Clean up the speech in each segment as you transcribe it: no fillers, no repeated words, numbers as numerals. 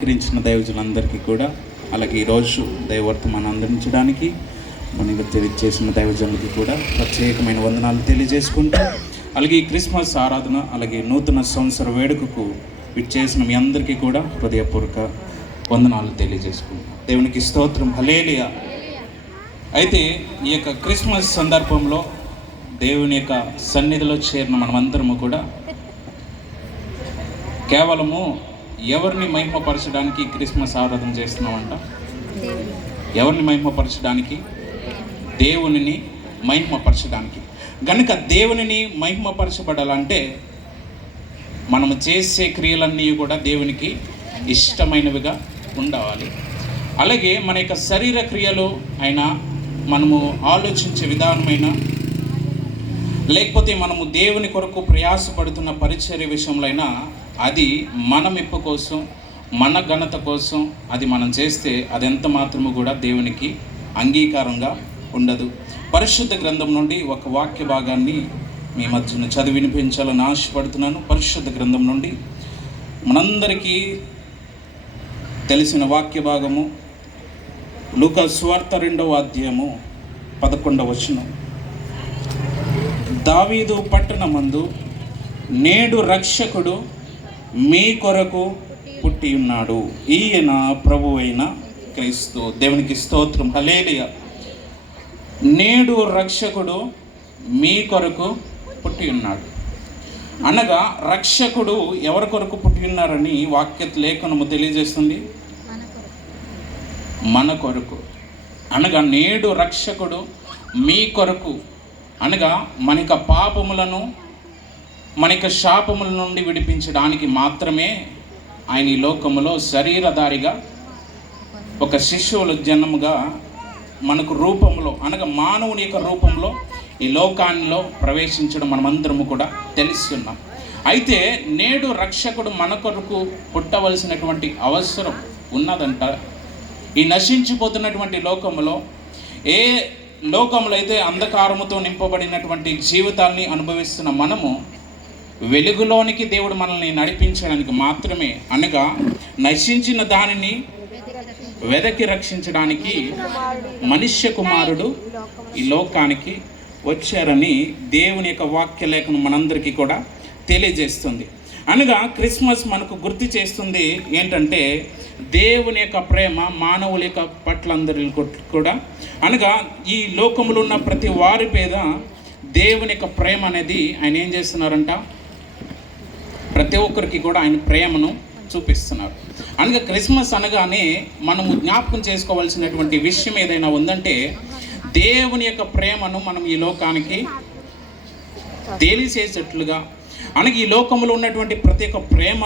స్వీకరించిన దైవజనులందరికీ కూడా, అలాగే ఈరోజు దైవవర్తమానం అందించడానికి మనకి తెలియజేసిన దైవజనులకి కూడా ప్రత్యేకమైన వందనాలు తెలియజేసుకుంటూ, అలాగే ఈ క్రిస్మస్ ఆరాధన, అలాగే నూతన సంవత్సర వేడుకకు విచ్చేసిన మీ అందరికీ కూడా హృదయపూర్వక వందనాలు తెలియజేసుకుంటాం. దేవునికి స్తోత్రం, హల్లెలూయా. అయితే ఈ యొక్క క్రిస్మస్ సందర్భంలో దేవుని యొక్క సన్నిధిలో చేరిన మనమందరము కూడా కేవలము ఎవరిని మహిమపరచడానికి క్రిస్మస్ ఆరాధన చేస్తున్నామంట? ఎవరిని మహిమపరచడానికి? దేవునిని మహిమపరచడానికి. కనుక దేవునిని మహిమపరచబడాలంటే మనము చేసే క్రియలన్నీ కూడా దేవునికి ఇష్టమైనవిగా ఉండాలి. అలాగే మన యొక్క శరీర క్రియలు అయినా, మనము ఆలోచించే విధానమైన, లేకపోతే మనము దేవుని కొరకు ప్రయాసపడుతున్న పరిచర్య విషయంలో అయినా, అది మన మెప్పు కోసం, మన ఘనత కోసం అది మనం చేస్తే అది ఎంత మాత్రము కూడా దేవునికి అంగీకారంగా ఉండదు. పరిశుద్ధ గ్రంథం నుండి ఒక వాక్య భాగాన్ని మీ మధ్యన చదివి వినిపించాలని ఆశపడుతున్నాను. పరిశుద్ధ గ్రంథం నుండి మనందరికీ తెలిసిన వాక్య భాగము లూకా సువార్త 2వ అధ్యాయము 11వ వచనం. దావీదు పట్టణమందు నేడు రక్షకుడు మీ కొరకు పుట్టి ఉన్నాడు, ఈయన ప్రభువైన క్రీస్తు. దేవునికి స్తోత్రం, హల్లెలూయా. నేడు రక్షకుడు మీ కొరకు పుట్టి ఉన్నాడు అనగా, రక్షకుడు ఎవరి కొరకు పుట్టి ఉన్నారని వాక్య లేఖనము తెలియజేస్తుంది? మన కొరకు. అనగా నేడు రక్షకుడు మీ కొరకు అనగా మన యొక్క పాపములను, మన యొక్క శాపముల నుండి విడిపించడానికి మాత్రమే ఆయన ఈ లోకములో శరీరధారిగా ఒక శిశువుల జన్మగా మనకు రూపంలో, అనగా మానవుని యొక్క రూపంలో ఈ లోకాల్లో ప్రవేశించడం మనమందరము కూడా తెలుసుకున్నాం. అయితే నేడు రక్షకుడు మన కొరకు పుట్టవలసినటువంటి అవసరం ఉన్నదంట. ఈ నశించిపోతున్నటువంటి లోకములో, ఏ లోకములో అయితే అంధకారముతో నింపబడినటువంటి జీవితాన్ని అనుభవిస్తున్న మనము, వెలుగులోనికి దేవుడు మనల్ని నడిపించడానికి మాత్రమే, అనగా నశించిన దానిని వెదకి రక్షించడానికి మనుష్య కుమారుడు ఈ లోకానికి వచ్చారని దేవుని యొక్క వాక్య లేఖనం మనందరికీ కూడా తెలియజేస్తుంది. అనగా క్రిస్మస్ మనకు గుర్తు చేస్తుంది ఏంటంటే, దేవుని యొక్క ప్రేమ మానవుల యొక్క పట్లందరి కూడా, అనగా ఈ లోకంలో ఉన్న ప్రతి వారి మీద దేవుని యొక్క ప్రేమ అనేది ఆయన ఏం చేస్తున్నారంట? ప్రతి ఒక్కరికి కూడా ఆయన ప్రేమను చూపిస్తున్నారు. అనగా క్రిస్మస్ అనగానే మనము జ్ఞాపకం చేసుకోవాల్సినటువంటి విషయం ఏదైనా ఉందంటే, దేవుని యొక్క ప్రేమను మనం ఈ లోకానికి తెలియచేసేట్లుగా, అనగా ఈ లోకంలో ఉన్నటువంటి ప్రతి ఒక్క ప్రేమ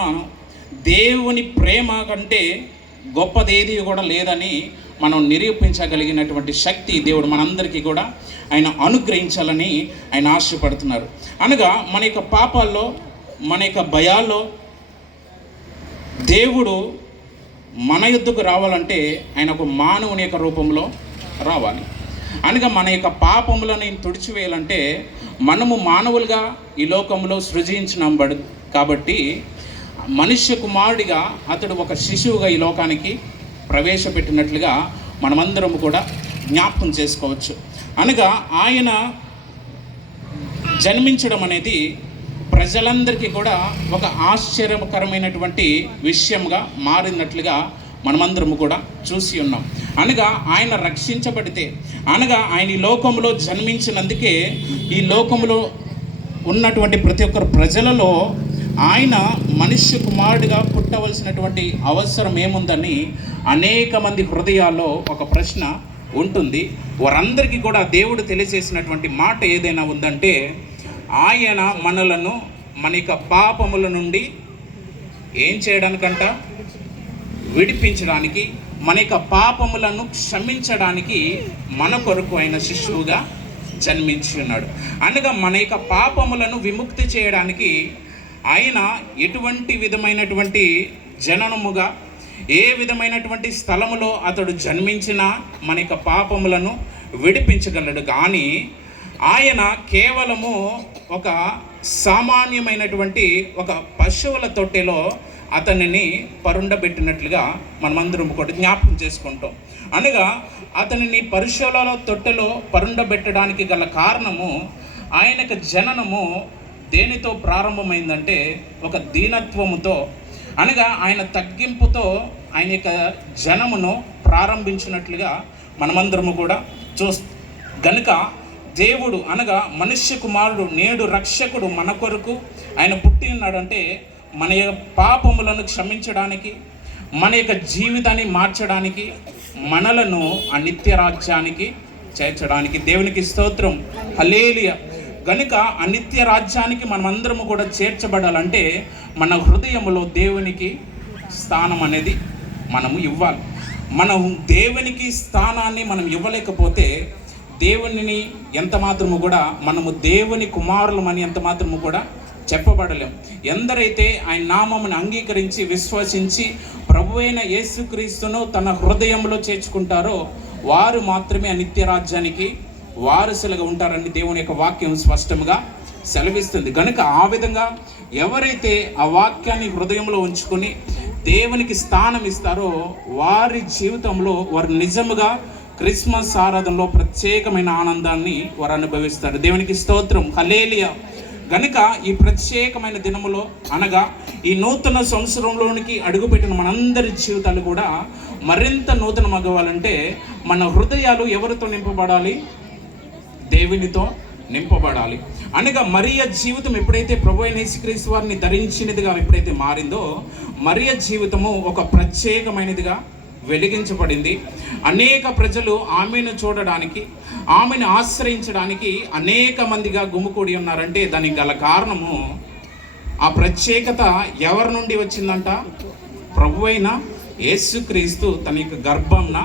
దేవుని ప్రేమ కంటే గొప్పదేది కూడా లేదని మనం నిరూపించగలిగినటువంటి శక్తి దేవుడు మనందరికీ కూడా ఆయన అనుగ్రహించాలని ఆయన ఆశపడుతున్నారు. అనగా మన యొక్క పాపాల్లో, మన యొక్క భయాల్లో దేవుడు మన యుద్ధకు రావాలంటే ఆయన ఒక మానవుని యొక్క రూపంలో రావాలి. అనగా మన యొక్క పాపములను తుడిచివేయాలంటే మనము మానవులుగా ఈ లోకంలో సృజించినబడు కాబట్టి మనుష్య కుమారుడిగా అతడు ఒక శిశువుగా ఈ లోకానికి ప్రవేశపెట్టినట్లుగా మనమందరం కూడా జ్ఞాపకం చేసుకోవచ్చు. అనగా ఆయన జన్మించడం అనేది ప్రజలందరికీ కూడా ఒక ఆశ్చర్యకరమైనటువంటి విషయంగా మారినట్లుగా మనమందరము కూడా చూసి ఉన్నాం. అనగా ఆయన రక్షించబడితే, అనగా ఆయన ఈ లోకంలో జన్మించినందుకే ఈ లోకంలో ఉన్నటువంటి ప్రతి ఒక్కరు ప్రజలలో ఆయన మనుష్య కుమారుడిగా పుట్టవలసినటువంటి అవసరం ఏముందని అనేక మంది హృదయాల్లో ఒక ప్రశ్న ఉంటుంది. వారందరికీ కూడా దేవుడు తెలియజేసినటువంటి మాట ఏదైనా ఉందంటే, ఆయన మనలను మన యొక్క పాపముల నుండి ఏం చేయడానికంట? విడిపించడానికి, మన యొక్క పాపములను క్షమించడానికి మన కొరకు ఆయన శిశువుగా జన్మించి ఉన్నాడు. అనగా మన యొక్క పాపములను విముక్తి చేయడానికి ఆయన ఎటువంటి విధమైనటువంటి జననముగా, ఏ విధమైనటువంటి స్థలములో అతడు జన్మించినా మన యొక్క పాపములను విడిపించగలడు. కానీ ఆయన కేవలము ఒక సామాన్యమైనటువంటి ఒక పశువుల తొట్టెలో అతనిని పరుండబెట్టినట్లుగా మనమందరం కూడా జ్ఞాపకం చేసుకుంటాం. అనగా అతనిని పరిశోల తొట్టెలో పరుండబెట్టడానికి గల కారణము ఆయనకు జననము దేనితో ప్రారంభమైందంటే ఒక దీనత్వముతో, అనగా ఆయన తగ్గింపుతో ఆయన యొక్క జనమును ప్రారంభించినట్లుగా మనమందరము కూడా గనుక దేవుడు అనగా మనుష్య కుమారుడు నేడు రక్షకుడు మన కొరకు ఆయన పుట్టి ఉన్నాడంటే మన యొక్క పాపములను క్షమించడానికి, మన యొక్క జీవితాన్ని మార్చడానికి, మనలను ఆ నిత్య రాజ్యానికి చేర్చడానికి. దేవునికి స్తోత్రం, హల్లెలూయా. గనుక ఆ నిత్య రాజ్యానికి మనమందరము కూడా చేర్చబడాలంటే మన హృదయంలో దేవునికి స్థానం అనేది మనము ఇవ్వాలి. మనం దేవునికి స్థానాన్ని మనం ఇవ్వలేకపోతే దేవునిని ఎంత మాత్రము కూడా మనము దేవుని కుమారులమని ఎంత మాత్రము కూడా చెప్పబడలేం. ఎందరైతే ఆయన నామమును అంగీకరించి విశ్వసించి ప్రభువైన యేసుక్రీస్తును తన హృదయంలో చేర్చుకుంటారో వారు మాత్రమే ఆ నిత్య రాజ్యానికి వారసులుగా ఉంటారని దేవుని యొక్క వాక్యం స్పష్టంగా సెలవిస్తుంది. కనుక ఆ విధంగా ఎవరైతే ఆ వాక్యాన్ని హృదయంలో ఉంచుకొని దేవునికి స్థానం ఇస్తారో వారి జీవితంలో వారు నిజముగా క్రిస్మస్ ఆరాధనలో ప్రత్యేకమైన ఆనందాన్ని వారు అనుభవిస్తారు. దేవునికి స్తోత్రం, హల్లెలూయా. గనుక ఈ ప్రత్యేకమైన దినములో అనగా ఈ నూతన సంవత్సరంలోనికి అడుగుపెట్టిన మనందరి జీవితాలు కూడా మరింత నూతనమవ్వాలంటే మన హృదయాలు ఎవరితో నింపబడాలి? దేవునితో నింపబడాలి. అనగా మరియ జీవితం ఎప్పుడైతే ప్రభువైన యేసుక్రీస్తు వారిని ధరించినదిగా ఎప్పుడైతే మారిందో మరియ జీవితము ఒక ప్రత్యేకమైనదిగా వెలిగించబడింది. అనేక ప్రజలు ఆమెను చూడడానికి, ఆమెను ఆశ్రయించడానికి అనేక మందిగా గుమికూడి ఉన్నారంటే దానికి గల కారణము ఆ ప్రత్యేకత ఎవరి నుండి వచ్చిందంట? ప్రభువైన యేసుక్రీస్తు తన యొక్క గర్భంన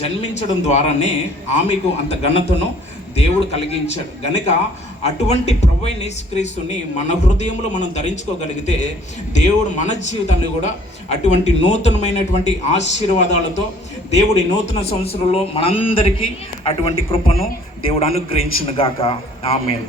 జన్మించడం ద్వారానే ఆమెకు అంత ఘనతను దేవుడు కలిగించాడు. గనుక అటువంటి ప్రభువైన యేసుక్రీస్తుని మన హృదయంలో మనం ధరించుకోగలిగితే దేవుడు మన జీవితాన్ని కూడా అటువంటి నూతనమైనటువంటి ఆశీర్వాదాలతో దేవుడి నూతన సంవత్సరంలో మనందరికీ అటువంటి కృపను దేవుడు అనుగ్రహించును గాక. ఆమేన్.